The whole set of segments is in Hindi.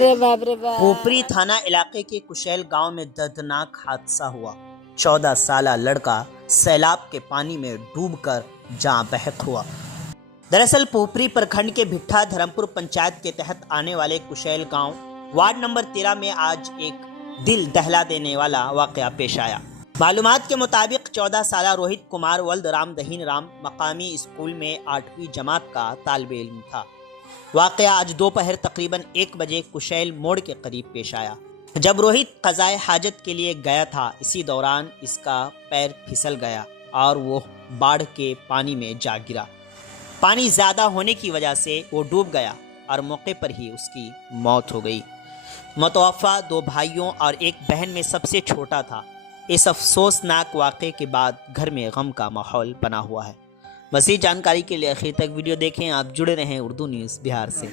अरे बाप रे बाप। पोपरी थाना इलाके के कुशैल गांव में दर्दनाक हादसा हुआ। 14 साला लड़का सैलाब के पानी में डूबकर जान बहक हुआ। दरअसल पोपरी प्रखंड के भिट्ठा धर्मपुर पंचायत के तहत आने वाले कुशैल गांव वार्ड नंबर 13 में आज एक दिल दहला देने वाला वाकया पेश आया। मालूमात के मुताबिक 14 साला रोहित कुमार वल्द राम दहीन राम मकामी स्कूल में 8वीं जमात का तालिब इल्म था। वाकया आज दोपहर तकरीबन 1 बजे कुशैल मोड़ के करीब पेश आया। जब रोहित क़ज़ाए हाजत के लिए गया था, इसी दौरान इसका पैर फिसल गया और वो बाढ़ के पानी में जा गिरा। पानी ज़्यादा होने की वजह से वो डूब गया और मौके पर ही उसकी मौत हो गई। मुतवफ़ा 2 भाइयों और एक बहन में सबसे छोटा था। इस अफसोसनाक वाक़े के बाद घर में गम का माहौल बना हुआ है। मज़ीद जानकारी के लिए आखिर तक वीडियो देखें। आप जुड़े रहें उर्दू न्यूज़ बिहार से।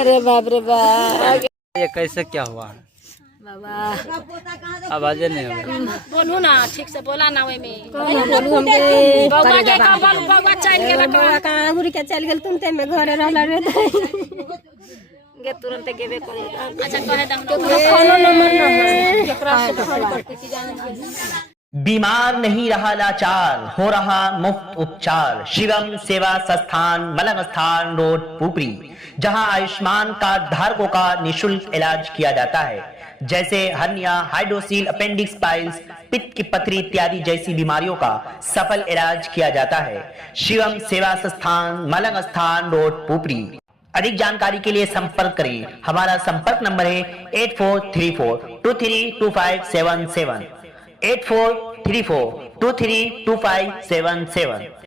अरे बाप रे बाप। ये कैसे क्या हुआ बाबा आवाज़ नहीं आ रही। बोलू ना, ठीक से बोला ना। ओय में बोलू हमके बौआ के का बौआ चल गेल बौआ का अंगूरी के चल गेल तुमते में घरे रहला रे गे तुरंत गेबे करेगा। अच्छा कहे दम फोनो नंबर ना है केकरा से फोन करके की जाने। बीमार नहीं रहा लाचार, हो रहा मुफ्त उपचार। शिवम सेवा संस्थान मलंग स्थान रोड पुपरी, जहां आयुष्मान कार्ड धारकों का निशुल्क इलाज किया जाता है, जैसे हर्निया, हाइड्रोसील, अपेंडिक्स, पाइल्स, पित्त की पथरी इत्यादि जैसी बीमारियों का सफल इलाज किया जाता है। शिवम सेवा संस्थान मलंग स्थान रोड पुपरी। अधिक जानकारी के लिए संपर्क करें। हमारा संपर्क नंबर है 8434232577 8434232577।